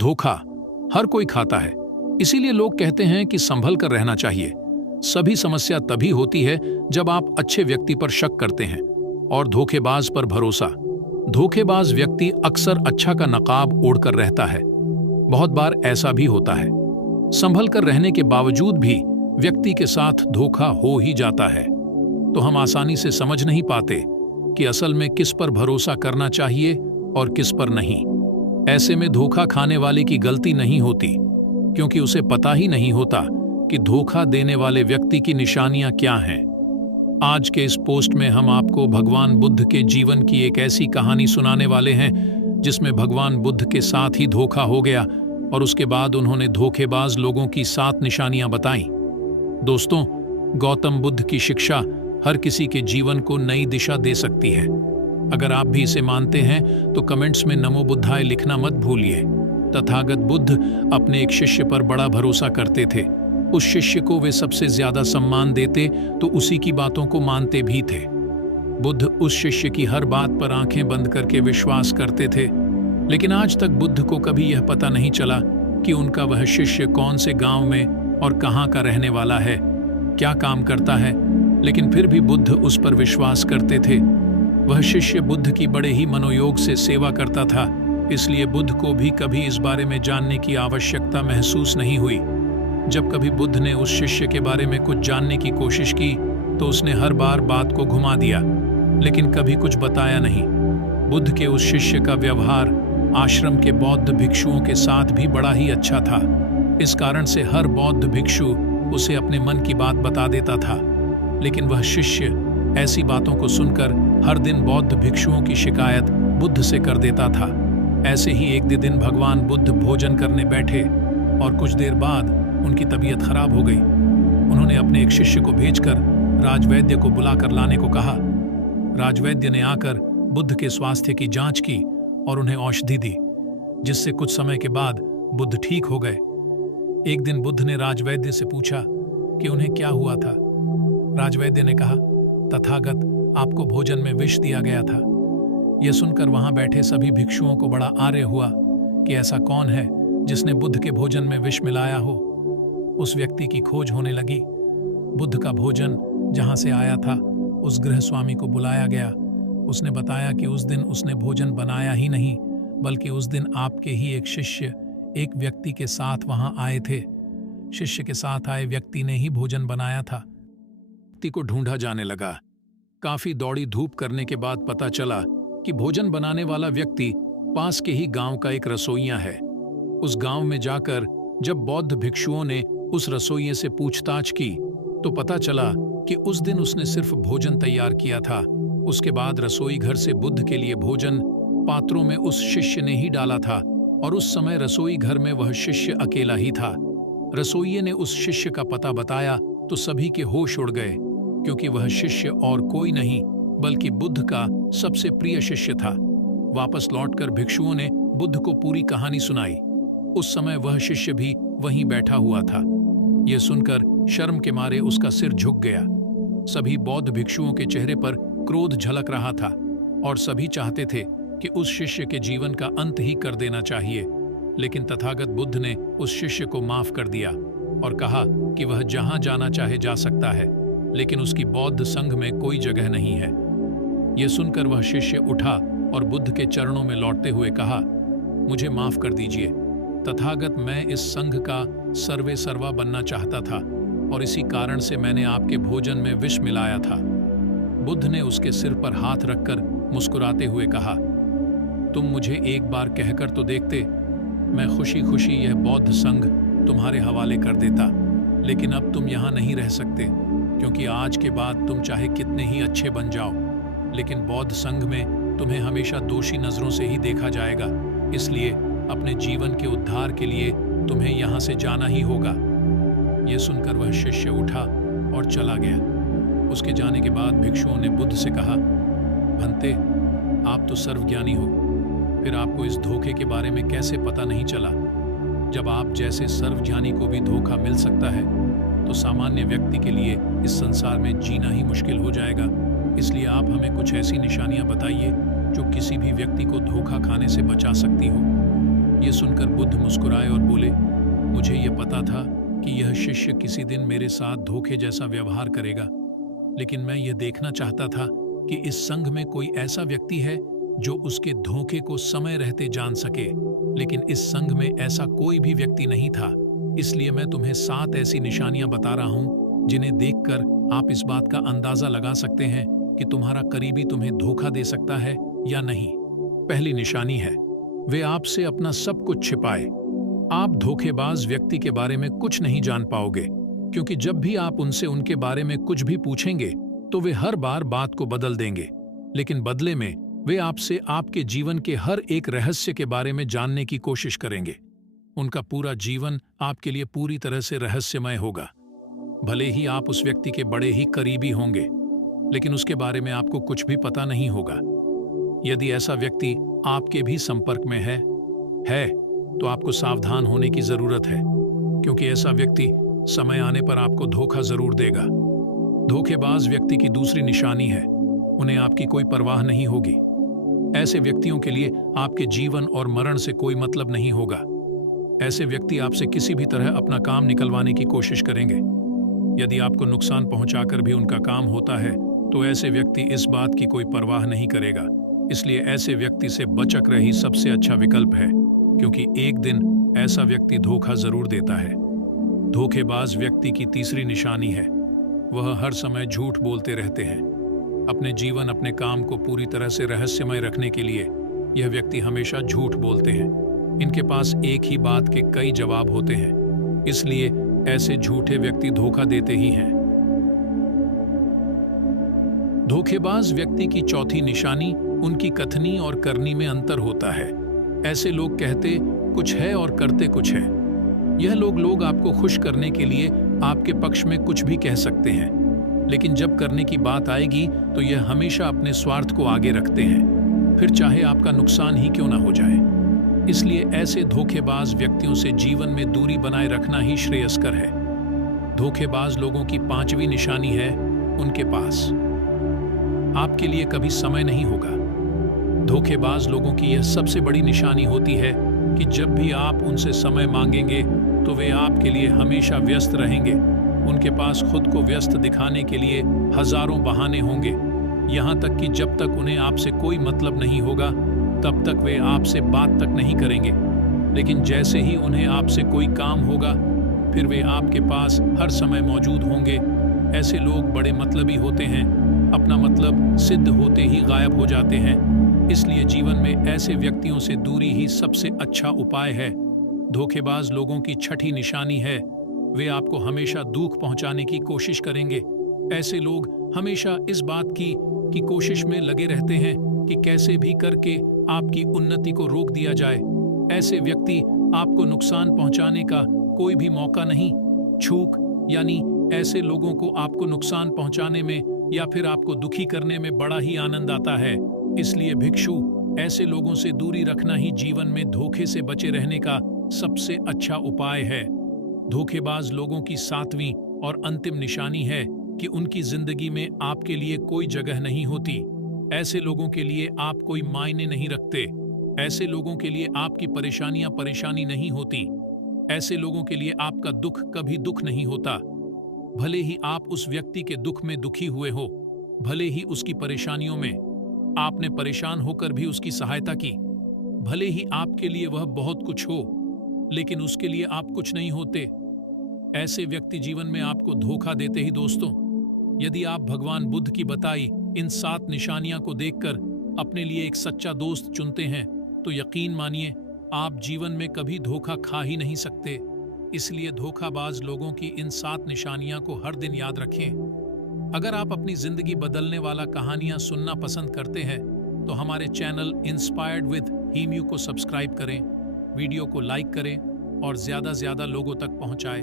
धोखा हर कोई खाता है, इसीलिए लोग कहते हैं कि संभल कर रहना चाहिए। सभी समस्या तभी होती है जब आप अच्छे व्यक्ति पर शक करते हैं और धोखेबाज पर भरोसा। धोखेबाज व्यक्ति अक्सर अच्छा का नकाब ओढ़कर रहता है। बहुत बार ऐसा भी होता है, संभल कर रहने के बावजूद भी व्यक्ति के साथ धोखा हो ही जाता है। तो हम आसानी से समझ नहीं पाते कि असल में किस पर भरोसा करना चाहिए और किस पर नहीं। ऐसे में धोखा खाने वाले की गलती नहीं होती, क्योंकि उसे पता ही नहीं होता कि धोखा देने वाले व्यक्ति की निशानियां क्या हैं। आज के इस पोस्ट में हम आपको भगवान बुद्ध के जीवन की एक ऐसी कहानी सुनाने वाले हैं जिसमें भगवान बुद्ध के साथ ही धोखा हो गया और उसके बाद उन्होंने धोखेबाज लोगों की 7 निशानियां बताईं। दोस्तों, गौतम बुद्ध की शिक्षा हर किसी के जीवन को नई दिशा दे सकती है। अगर आप भी इसे मानते हैं तो कमेंट्स में नमो बुद्धाय लिखना मत भूलिए। तथागत बुद्ध अपने एक शिष्य पर बड़ा भरोसा करते थे। उस शिष्य को वे सबसे ज्यादा सम्मान देते तो उसी की बातों को मानते भी थे। बुद्ध उस शिष्य की हर बात पर आंखें बंद करके विश्वास करते थे, लेकिन आज तक बुद्ध को कभी यह पता नहीं चला कि उनका वह शिष्य कौन से गांव में और कहाँ का रहने वाला है, क्या काम करता है, लेकिन फिर भी बुद्ध उस पर विश्वास करते थे। वह शिष्य बुद्ध की बड़े ही मनोयोग से सेवा करता था, इसलिए बुद्ध को भी कभी इस बारे में जानने की आवश्यकता महसूस नहीं हुई। जब कभी बुद्ध ने उस शिष्य के बारे में कुछ जानने की कोशिश की तो उसने हर बार बात को घुमा दिया, लेकिन कभी कुछ बताया नहीं। बुद्ध के उस शिष्य का व्यवहार आश्रम के बौद्ध भिक्षुओं के साथ भी बड़ा ही अच्छा था। इस कारण से हर बौद्ध भिक्षु उसे अपने मन की बात बता देता था, लेकिन वह शिष्य ऐसी बातों को सुनकर हर दिन बौद्ध भिक्षुओं की शिकायत बुद्ध से कर देता था। ऐसे ही एक दिन भगवान बुद्ध भोजन करने बैठे और कुछ देर बाद उनकी तबीयत खराब हो गई। उन्होंने अपने एक शिष्य को भेजकर राजवैद्य को बुलाकर लाने को कहा। राजवैद्य ने आकर बुद्ध के स्वास्थ्य की जांच की और उन्हें औषधि दी, जिससे कुछ समय के बाद बुद्ध ठीक हो गए। एक दिन बुद्ध ने राजवैद्य से पूछा कि उन्हें क्या हुआ था। राजवैद्य ने कहा, तथागत, आपको भोजन में विष दिया गया था। यह सुनकर वहां बैठे सभी भिक्षुओं को बड़ा आश्चर्य हुआ कि ऐसा कौन है जिसने बुद्ध के भोजन में विष मिलाया हो। उस व्यक्ति की खोज होने लगी। बुद्ध का भोजन जहां से आया था उस गृहस्वामी को बुलाया गया। उसने बताया कि उस दिन उसने भोजन बनाया ही नहीं, बल्कि उस दिन आपके ही एक शिष्य एक व्यक्ति के साथ वहां आए थे। शिष्य के साथ आए व्यक्ति ने ही भोजन बनाया था। व्यक्ति को ढूंढा जाने लगा। काफी दौड़ी धूप करने के बाद पता चला कि भोजन बनाने वाला व्यक्ति पास के ही गांव का एक रसोइया है। उस गांव में जाकर जब बौद्ध भिक्षुओं ने उस रसोइये से पूछताछ की तो पता चला कि उस दिन उसने सिर्फ भोजन तैयार किया था। उसके बाद रसोई घर से बुद्ध के लिए भोजन पात्रों में उस शिष्य ने ही डाला था और उस समय रसोई घर में वह शिष्य अकेला ही था। रसोइये ने उस शिष्य का पता बताया तो सभी के होश उड़ गए, क्योंकि वह शिष्य और कोई नहीं बल्कि बुद्ध का सबसे प्रिय शिष्य था। वापस लौटकर भिक्षुओं ने बुद्ध को पूरी कहानी सुनाई। उस समय वह शिष्य भी वहीं बैठा हुआ था। यह सुनकर शर्म के मारे उसका सिर झुक गया। सभी बौद्ध भिक्षुओं के चेहरे पर क्रोध झलक रहा था और सभी चाहते थे कि उस शिष्य के जीवन का अंत ही कर देना चाहिए, लेकिन तथागत बुद्ध ने उस शिष्य को माफ कर दिया और कहा कि वह जहां जाना चाहे जा सकता है, लेकिन उसकी बौद्ध संघ में कोई जगह नहीं है। यह सुनकर वह शिष्य उठा और बुद्ध के चरणों में लौटते हुए कहा, मुझे माफ कर दीजिए तथागत, मैं इस संघ का सर्वे सर्वा बनना चाहता था और इसी कारण से मैंने आपके भोजन में विष मिलाया था। बुद्ध ने उसके सिर पर हाथ रखकर मुस्कुराते हुए कहा, तुम मुझे एक बार कहकर तो देखते, मैं खुशी खुशी यह बौद्ध संघ तुम्हारे हवाले कर देता, लेकिन अब तुम यहाँ नहीं रह सकते, क्योंकि आज के बाद तुम चाहे कितने ही अच्छे बन जाओ, लेकिन बौद्ध संघ में तुम्हें हमेशा दोषी नजरों से ही देखा जाएगा। इसलिए अपने जीवन के उद्धार के लिए तुम्हें यहाँ से जाना ही होगा। यह सुनकर वह शिष्य उठा और चला गया। उसके जाने के बाद भिक्षुओं ने बुद्ध से कहा, भंते, आप तो सर्वज्ञानी हो, फिर आपको इस धोखे के बारे में कैसे पता नहीं चला? जब आप जैसे सर्वज्ञानी को भी धोखा मिल सकता है तो सामान्य व्यक्ति के लिए इस संसार में जीना ही मुश्किल हो जाएगा। इसलिए आप हमें कुछ ऐसी निशानियां बताइए जो किसी भी व्यक्ति को धोखा खाने से बचा सकती हो। ये सुनकर बुद्ध मुस्कुराए और बोले, मुझे ये पता था कि यह शिष्य किसी दिन मेरे साथ धोखे जैसा व्यवहार करेगा, लेकिन मैं यह देखना चाहता था कि इस संघ में कोई ऐसा व्यक्ति है जो उसके धोखे को समय रहते जान सके। लेकिन इस संघ में ऐसा कोई भी व्यक्ति नहीं था, इसलिए मैं तुम्हें 7 ऐसी निशानियां बता रहा हूं जिन्हें देखकर आप इस बात का अंदाजा लगा सकते हैं कि तुम्हारा करीबी तुम्हें धोखा दे सकता है या नहीं। पहली निशानी है, वे आपसे अपना सब कुछ छिपाए। आप धोखेबाज व्यक्ति के बारे में कुछ नहीं जान पाओगे, क्योंकि जब भी आप उनसे उनके बारे में कुछ भी पूछेंगे तो वे हर बार बात को बदल देंगे, लेकिन बदले में वे आपसे आपके जीवन के हर एक रहस्य के बारे में जानने की कोशिश करेंगे। उनका पूरा जीवन आपके लिए पूरी तरह से रहस्यमय होगा। भले ही आप उस व्यक्ति के बड़े ही करीबी होंगे, लेकिन उसके बारे में आपको कुछ भी पता नहीं होगा। यदि ऐसा व्यक्ति आपके भी संपर्क में है तो आपको सावधान होने की जरूरत है, क्योंकि ऐसा व्यक्ति समय आने पर आपको धोखा जरूर देगा। धोखेबाज व्यक्ति की दूसरी निशानी है, उन्हें आपकी कोई परवाह नहीं होगी। ऐसे व्यक्तियों के लिए आपके जीवन और मरण से कोई मतलब नहीं होगा। ऐसे व्यक्ति आपसे किसी भी तरह अपना काम निकलवाने की कोशिश करेंगे। यदि आपको नुकसान पहुंचाकर भी उनका काम होता है तो ऐसे व्यक्ति इस बात की कोई परवाह नहीं करेगा। इसलिए ऐसे व्यक्ति से बचकर ही सबसे अच्छा विकल्प है, क्योंकि एक दिन ऐसा व्यक्ति धोखा जरूर देता है। धोखेबाज व्यक्ति की तीसरी निशानी है, वह हर समय झूठ बोलते रहते हैं। अपने जीवन अपने काम को पूरी तरह से रहस्यमय रखने के लिए यह व्यक्ति हमेशा झूठ बोलते हैं। इनके पास एक ही बात के कई जवाब होते हैं, इसलिए ऐसे झूठे व्यक्ति धोखा देते ही हैं। धोखेबाज व्यक्ति की चौथी निशानी, उनकी कथनी और करनी में अंतर होता है। ऐसे लोग कहते कुछ है और करते कुछ है। यह लोग आपको खुश करने के लिए आपके पक्ष में कुछ भी कह सकते हैं, लेकिन जब करने की बात आएगी तो यह हमेशा अपने स्वार्थ को आगे रखते हैं, फिर चाहे आपका नुकसान ही क्यों ना हो जाए। इसलिए ऐसे धोखेबाज व्यक्तियों से जीवन में दूरी बनाए रखना ही श्रेयस्कर है। धोखेबाज लोगों की पांचवी निशानी है, उनके पास आपके लिए कभी समय नहीं होगा। धोखेबाज लोगों की यह सबसे बड़ी निशानी होती है कि जब भी आप उनसे समय मांगेंगे तो वे आपके लिए हमेशा व्यस्त रहेंगे। उनके पास खुद को व्यस्त दिखाने के लिए हजारों बहाने होंगे, यहाँ तक कि जब तक उन्हें आपसे कोई मतलब नहीं होगा तब तक वे आपसे बात तक नहीं करेंगे। लेकिन जैसे ही उन्हें आपसे कोई काम होगा फिर वे आपके पास हर समय मौजूद होंगे। ऐसे लोग बड़े मतलबी होते हैं, अपना मतलब सिद्ध होते ही गायब हो जाते हैं। इसलिए जीवन में ऐसे व्यक्तियों से दूरी ही सबसे अच्छा उपाय है। धोखेबाज लोगों की छठी निशानी है, वे आपको हमेशा दुख पहुंचाने की कोशिश करेंगे। ऐसे लोग हमेशा इस बात की कोशिश में लगे रहते हैं कि कैसे भी करके आपकी उन्नति को रोक दिया जाए। ऐसे व्यक्ति आपको नुकसान पहुंचाने का कोई भी मौका नहीं छूक, यानी ऐसे लोगों को आपको नुकसान पहुंचाने में या फिर आपको दुखी करने में बड़ा ही आनंद आता है। इसलिए भिक्षु, ऐसे लोगों से दूरी रखना ही जीवन में धोखे से बचे रहने का सबसे अच्छा उपाय है। धोखेबाज लोगों की सातवीं और अंतिम निशानी है कि उनकी जिंदगी में आपके लिए कोई जगह नहीं होती। ऐसे लोगों के लिए आप कोई मायने नहीं रखते। ऐसे लोगों के लिए आपकी परेशानियां परेशानी नहीं होती। ऐसे लोगों के लिए आपका दुख कभी दुख नहीं होता। भले ही आप उस व्यक्ति के दुख में दुखी हुए हो, भले ही उसकी परेशानियों में आपने परेशान होकर भी उसकी सहायता की, भले ही आपके लिए वह बहुत कुछ हो लेकिन उसके लिए आप कुछ नहीं होते, ऐसे व्यक्ति जीवन में आपको धोखा देते ही दोस्तों। यदि आप भगवान बुद्ध की बताई इन 7 निशानियां को देखकर अपने लिए एक सच्चा दोस्त चुनते हैं तो यकीन मानिए आप जीवन में कभी धोखा खा ही नहीं सकते। इसलिए धोखाबाज लोगों की इन 7 निशानियां को हर दिन याद रखें। अगर आप अपनी जिंदगी बदलने वाला कहानियां सुनना पसंद करते हैं तो हमारे चैनल इंस्पायर्ड विद हीम्यू को सब्सक्राइब करें, वीडियो को लाइक करें और ज्यादा लोगों तक पहुंचाएं।